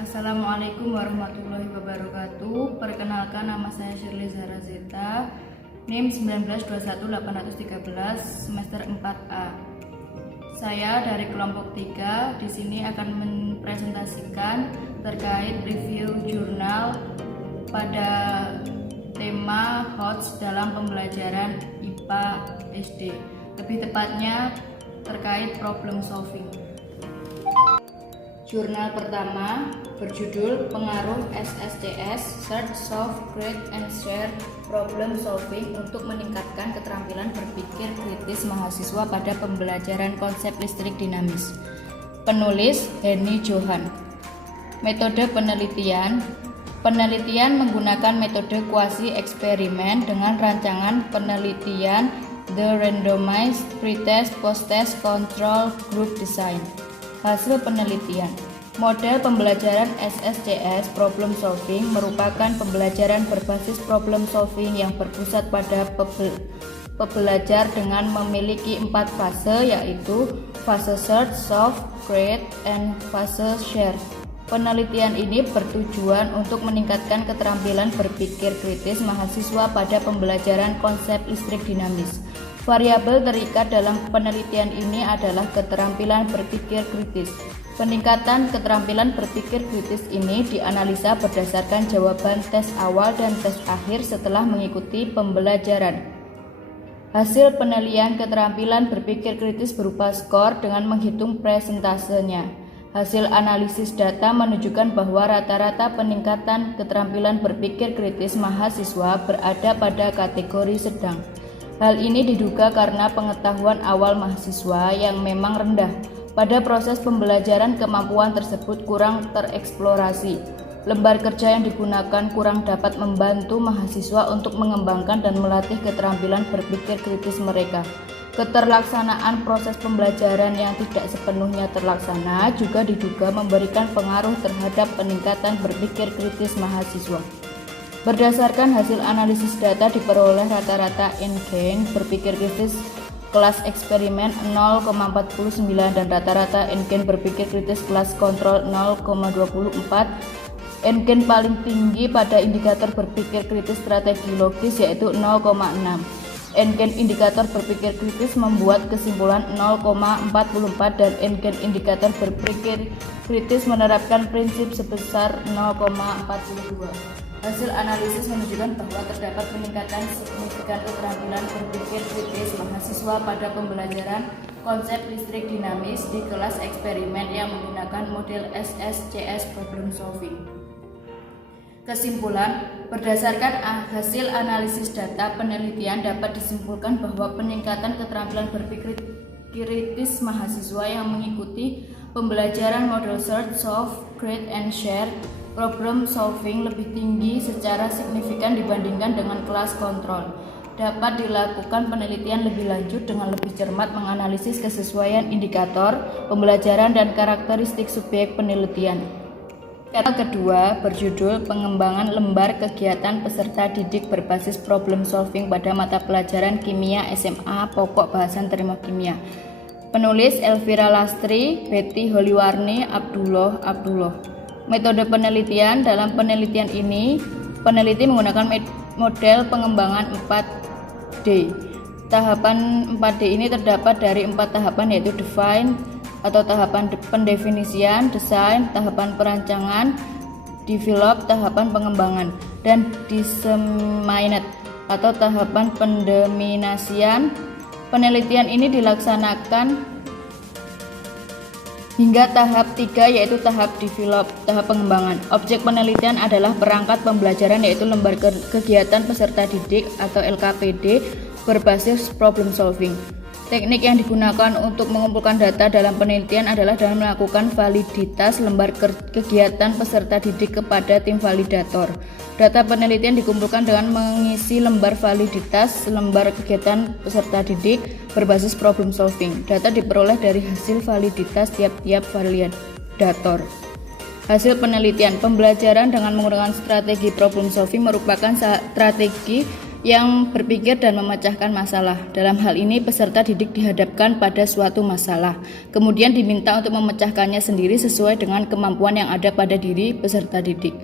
Assalamualaikum warahmatullahi wabarakatuh. Perkenalkan, nama saya Shirley Zahra Zeta, NIM 1921813, semester 4A. Saya dari kelompok 3 di sini akan mempresentasikan terkait review jurnal pada tema HOTS dalam pembelajaran IPA SD. Lebih tepatnya terkait problem solving. Jurnal pertama berjudul Pengaruh SSCS Search, Solve, Create, and Share Problem Solving untuk meningkatkan keterampilan berpikir kritis mahasiswa pada pembelajaran konsep listrik dinamis. Penulis Henny Johan. Metode penelitian. Penelitian menggunakan metode kuasi eksperimen dengan rancangan penelitian The Randomized Pretest Post-Test Control Group Design. Hasil penelitian. Model pembelajaran SSCS Problem Solving merupakan pembelajaran berbasis problem solving yang berpusat pada pembelajar dengan memiliki 4 fase, yaitu fase search, solve, create, and fase share. Penelitian ini bertujuan untuk meningkatkan keterampilan berpikir kritis mahasiswa pada pembelajaran konsep listrik dinamis. Variabel terikat dalam penelitian ini adalah keterampilan berpikir kritis. Peningkatan keterampilan berpikir kritis ini dianalisa berdasarkan jawaban tes awal dan tes akhir setelah mengikuti pembelajaran. Hasil penilaian keterampilan berpikir kritis berupa skor dengan menghitung presentasenya. Hasil analisis data menunjukkan bahwa rata-rata peningkatan keterampilan berpikir kritis mahasiswa berada pada kategori sedang. Hal ini diduga karena pengetahuan awal mahasiswa yang memang rendah. Pada proses pembelajaran, kemampuan tersebut kurang tereksplorasi. Lembar kerja yang digunakan kurang dapat membantu mahasiswa untuk mengembangkan dan melatih keterampilan berpikir kritis mereka. Keterlaksanaan proses pembelajaran yang tidak sepenuhnya terlaksana juga diduga memberikan pengaruh terhadap peningkatan berpikir kritis mahasiswa. Berdasarkan hasil analisis data diperoleh rata-rata N-gain berpikir kritis kelas eksperimen 0,49 dan rata-rata N-gain berpikir kritis kelas kontrol 0,24. N-gain paling tinggi pada indikator berpikir kritis strategi logis yaitu 0,6. N-gain indikator berpikir kritis membuat kesimpulan 0,44 dan N-gain indikator berpikir kritis menerapkan prinsip sebesar 0,42. Hasil analisis menunjukkan bahwa terdapat peningkatan signifikan keterampilan berpikir kritis mahasiswa pada pembelajaran konsep listrik dinamis di kelas eksperimen yang menggunakan model SSCS problem solving. Kesimpulan, berdasarkan hasil analisis data penelitian dapat disimpulkan bahwa peningkatan keterampilan berpikir kritis mahasiswa yang mengikuti pembelajaran model search, solve, create, and share problem solving lebih tinggi secara signifikan dibandingkan dengan kelas kontrol. Dapat dilakukan penelitian lebih lanjut dengan lebih cermat menganalisis kesesuaian indikator pembelajaran dan karakteristik subjek penelitian. Kata kedua berjudul Pengembangan lembar kegiatan peserta didik berbasis problem solving pada mata pelajaran kimia SMA pokok bahasan termokimia. Penulis Elvira Lastri, Betty Holiwarni, Abdullah. Metode penelitian. Dalam penelitian ini, peneliti menggunakan model pengembangan 4D. Tahapan 4D ini terdapat dari 4 tahapan, yaitu define atau tahapan pendefinisian, design, tahapan perancangan, develop, tahapan pengembangan, dan disseminate atau tahapan pendeminasian. Penelitian ini dilaksanakan hingga tahap 3, yaitu tahap develop, tahap pengembangan. Objek penelitian adalah perangkat pembelajaran, yaitu lembar kegiatan peserta didik atau LKPD berbasis problem solving. Teknik yang digunakan untuk mengumpulkan data dalam penelitian adalah dengan melakukan validitas lembar kegiatan peserta didik kepada tim validator. Data penelitian dikumpulkan dengan mengisi lembar validitas lembar kegiatan peserta didik berbasis problem solving. Data diperoleh dari hasil validitas tiap-tiap validator. Hasil penelitian. Pembelajaran dengan menggunakan strategi problem solving merupakan strategi yang berpikir dan memecahkan masalah. Dalam hal ini, peserta didik dihadapkan pada suatu masalah, kemudian diminta untuk memecahkannya sendiri sesuai dengan kemampuan yang ada pada diri peserta didik.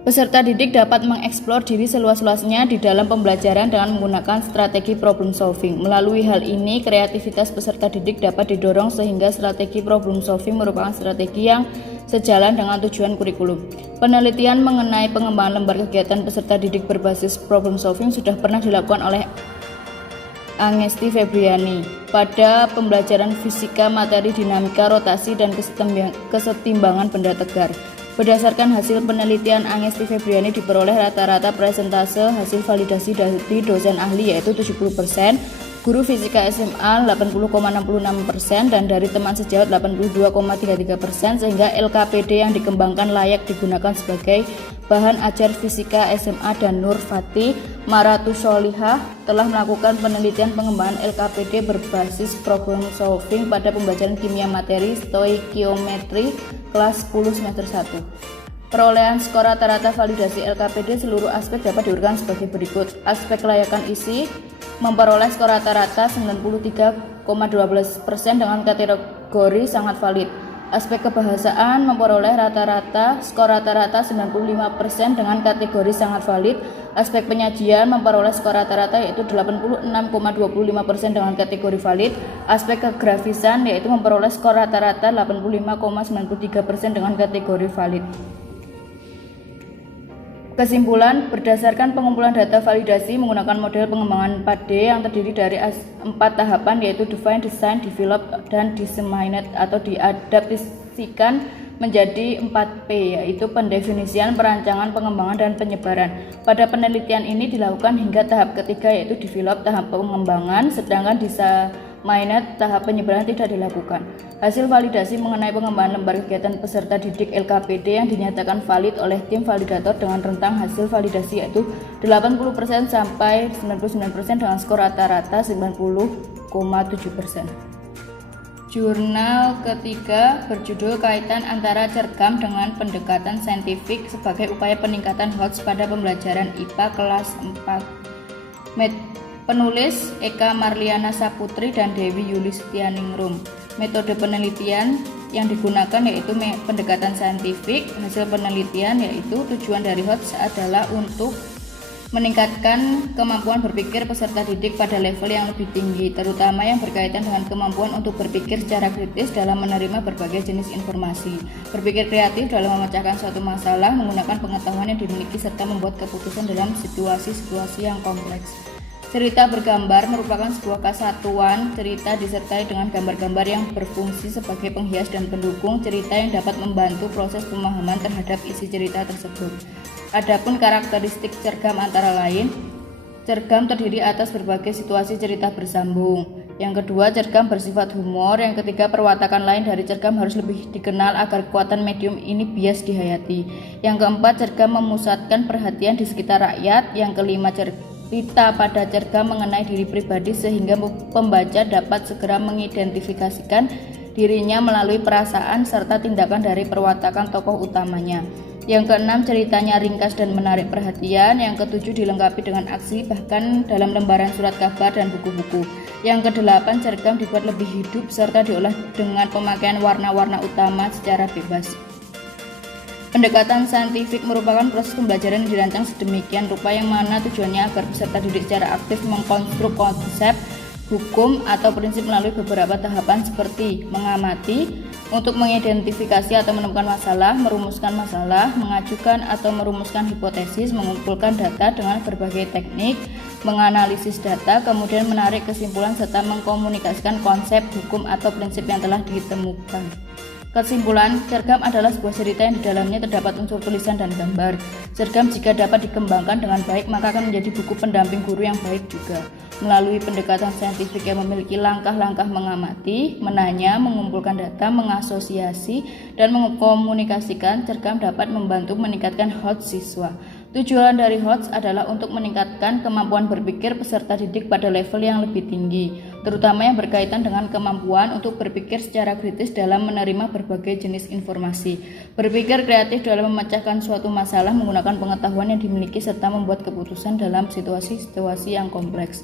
Peserta didik dapat mengeksplor diri seluas-luasnya di dalam pembelajaran dengan menggunakan strategi problem solving. Melalui hal ini, kreativitas peserta didik dapat didorong sehingga strategi problem solving merupakan strategi yang sejalan dengan tujuan kurikulum. Penelitian mengenai pengembangan lembar kegiatan peserta didik berbasis problem solving sudah pernah dilakukan oleh Angesti Febriani pada pembelajaran fisika materi dinamika, rotasi, dan kesetimbangan benda tegar. Berdasarkan hasil penelitian Angesti Febriani diperoleh rata-rata persentase hasil validasi dari dosen ahli yaitu 70%, guru fisika SMA 80,66% dan dari teman sejawat 82,33%, sehingga LKPD yang dikembangkan layak digunakan sebagai bahan ajar fisika SMA. Dan Nur Fati Maratusholihah telah melakukan penelitian pengembangan LKPD berbasis problem solving pada pembelajaran kimia materi stoikiometri kelas 10 semester 1. Perolehan skor rata-rata validasi LKPD seluruh aspek dapat diurutkan sebagai berikut. Aspek kelayakan isi memperoleh skor rata-rata 93,12% dengan kategori sangat valid. Aspek kebahasaan memperoleh skor rata-rata 95% dengan kategori sangat valid. Aspek penyajian memperoleh skor rata-rata yaitu 86,25% dengan kategori valid. Aspek kegrafisan yaitu memperoleh skor rata-rata 85,93% dengan kategori valid. Kesimpulan, berdasarkan pengumpulan data validasi menggunakan model pengembangan 4D yang terdiri dari 4 tahapan yaitu define, design, develop, dan disseminate atau diadaptasikan menjadi 4P yaitu pendefinisian, perancangan, pengembangan, dan penyebaran. Pada penelitian ini dilakukan hingga tahap ketiga yaitu develop, tahap pengembangan, sedangkan disseminate, tahap penyebaran tidak dilakukan. Hasil validasi mengenai pengembangan lembar kegiatan peserta didik LKPD yang dinyatakan valid oleh tim validator dengan rentang hasil validasi yaitu 80% sampai 99% dengan skor rata-rata 90,7%. Jurnal ketiga berjudul Kaitan antara cergam dengan pendekatan saintifik sebagai upaya peningkatan HOTS pada pembelajaran IPA kelas 4. Penulis Eka Marliana Saputri dan Dewi Yulistianingrum. Metode penelitian yang digunakan yaitu pendekatan saintifik. Hasil penelitian yaitu tujuan dari HOTS adalah untuk meningkatkan kemampuan berpikir peserta didik pada level yang lebih tinggi, terutama yang berkaitan dengan kemampuan untuk berpikir secara kritis dalam menerima berbagai jenis informasi, berpikir kreatif dalam memecahkan suatu masalah menggunakan pengetahuan yang dimiliki, serta membuat keputusan dalam situasi-situasi yang kompleks. Cerita bergambar merupakan sebuah kesatuan cerita disertai dengan gambar-gambar yang berfungsi sebagai penghias dan pendukung cerita yang dapat membantu proses pemahaman terhadap isi cerita tersebut. Adapun karakteristik cergam antara lain, cergam terdiri atas berbagai situasi cerita bersambung. Yang kedua, cergam bersifat humor. Yang ketiga, perwatakan lain dari cergam harus lebih dikenal agar kekuatan medium ini bias dihayati. Yang keempat, cergam memusatkan perhatian di sekitar rakyat. Yang kelima, cerita pada cergam mengenai diri pribadi sehingga pembaca dapat segera mengidentifikasikan dirinya melalui perasaan serta tindakan dari perwatakan tokoh utamanya. Yang keenam, ceritanya ringkas dan menarik perhatian. Yang ketujuh, dilengkapi dengan aksi bahkan dalam lembaran surat kabar dan buku-buku. Yang kedelapan, cergam dibuat lebih hidup serta diolah dengan pemakaian warna-warna utama secara bebas. Pendekatan saintifik merupakan proses pembelajaran yang dirancang sedemikian rupa yang mana tujuannya agar peserta didik secara aktif mengkonstruk konsep, hukum, atau prinsip melalui beberapa tahapan seperti mengamati, untuk mengidentifikasi atau menemukan masalah, merumuskan masalah, mengajukan atau merumuskan hipotesis, mengumpulkan data dengan berbagai teknik, menganalisis data, kemudian menarik kesimpulan serta mengkomunikasikan konsep, hukum, atau prinsip yang telah ditemukan. Kesimpulan, cergam adalah sebuah cerita yang di dalamnya terdapat unsur tulisan dan gambar. Cergam jika dapat dikembangkan dengan baik maka akan menjadi buku pendamping guru yang baik juga. Melalui pendekatan saintifik yang memiliki langkah-langkah mengamati, menanya, mengumpulkan data, mengasosiasi, dan mengkomunikasikan, cergam dapat membantu meningkatkan HOTS siswa. Tujuan dari HOTS adalah untuk meningkatkan kemampuan berpikir peserta didik pada level yang lebih tinggi, terutama yang berkaitan dengan kemampuan untuk berpikir secara kritis dalam menerima berbagai jenis informasi, berpikir kreatif dalam memecahkan suatu masalah menggunakan pengetahuan yang dimiliki, serta membuat keputusan dalam situasi-situasi yang kompleks.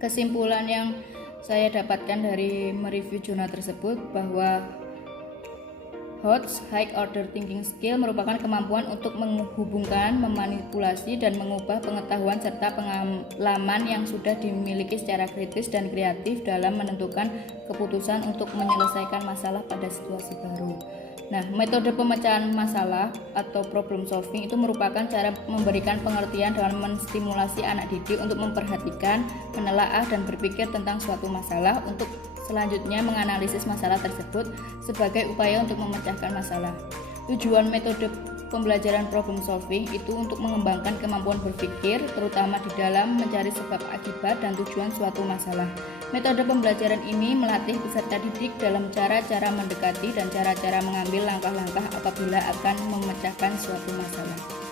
Kesimpulan yang saya dapatkan dari mereview jurnal tersebut bahwa HOTS, High Order Thinking Skill, merupakan kemampuan untuk menghubungkan, memanipulasi, dan mengubah pengetahuan serta pengalaman yang sudah dimiliki secara kritis dan kreatif dalam menentukan keputusan untuk menyelesaikan masalah pada situasi baru. Nah, metode pemecahan masalah atau problem solving itu merupakan cara memberikan pengertian dan menstimulasi anak didik untuk memperhatikan, menelaah, dan berpikir tentang suatu masalah untuk selanjutnya menganalisis masalah tersebut sebagai upaya untuk memecahkan masalah. Tujuan metode pembelajaran problem solving itu untuk mengembangkan kemampuan berpikir, terutama di dalam mencari sebab akibat dan tujuan suatu masalah. Metode pembelajaran ini melatih peserta didik dalam cara-cara mendekati dan cara-cara mengambil langkah-langkah apabila akan memecahkan suatu masalah.